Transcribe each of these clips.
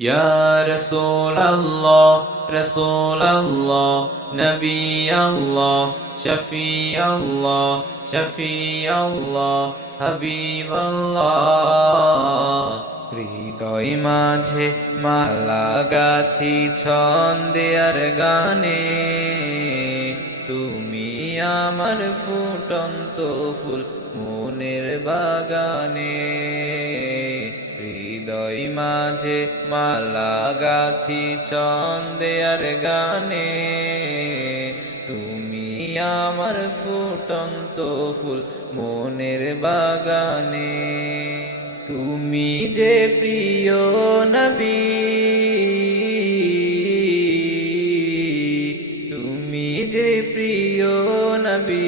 يا رسول الله رسول الله نبي الله شفيع الله شفيع الله حبيب الله হৃদয় মাঝে মালা গাথি ছন্দে আর গানে তুমি আমার ফুটন্ত ফুল মনের বাগানে হৃদয় মাঝে মালা গাথি ছন্দে আর গানে। তুমি আমার ফুটন্ত ফুল মনের বাগানে। তুমি যে প্রিয় নবী, তুমি যে প্রিয় নবী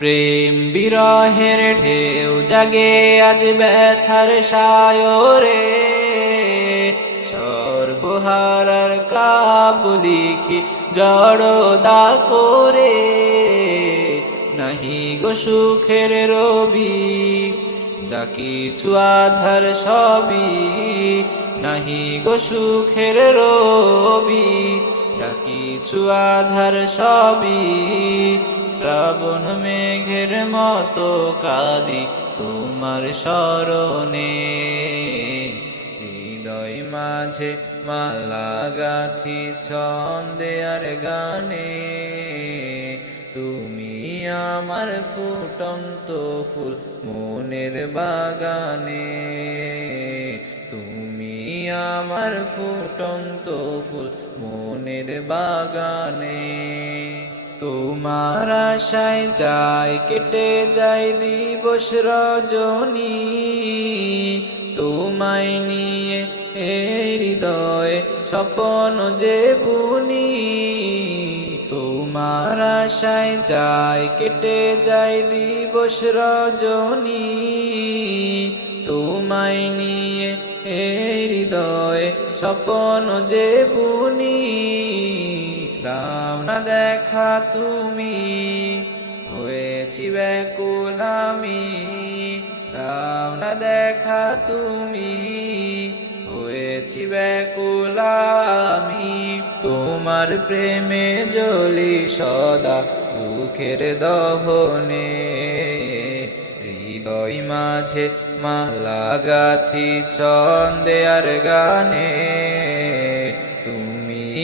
প্রেম বিরহের ঢেউ জাগে আজ ব্যথার সায়রে। সর্বহারার কাব লিখি জড়দা করে। নাহি গো সুখের রবি, যা কিছু আধার সবই। নাহি গো সুখের রবি, যা কিছু আধার সবই। শ্রাবণ মেঘের মতো কাঁদি তোমার স্মরণে হৃদয় মাঝে মালা গাথি ছন্দে আর গানে। তুমি আমার ফুটন্ত ফুল মনের বাগানে। তুমি আমার ফুটন্ত ফুল মনের বাগানে। তোমার আশায় যায়, কেটে যায় দিবস রজনী। তোমায় নিয়ে হৃদয়ে স্বপন যে বুনি তোমার আশায় যায়, কেটে যায় দিবস রজনী। তোমায় নিয়ে হৃদয়ে স্বপন যে বুনি দাও না দেখা তুমি, হয়েছি ব্যাকুল আমি। দাও না দেখা তুমি, হয়েছি ব্যাকুল আমি। তোমার প্রেমে জ্বলি সদা দুঃখের দহনে। হৃদয় মাঝে মালা গাথি ছন্দে আর গানে।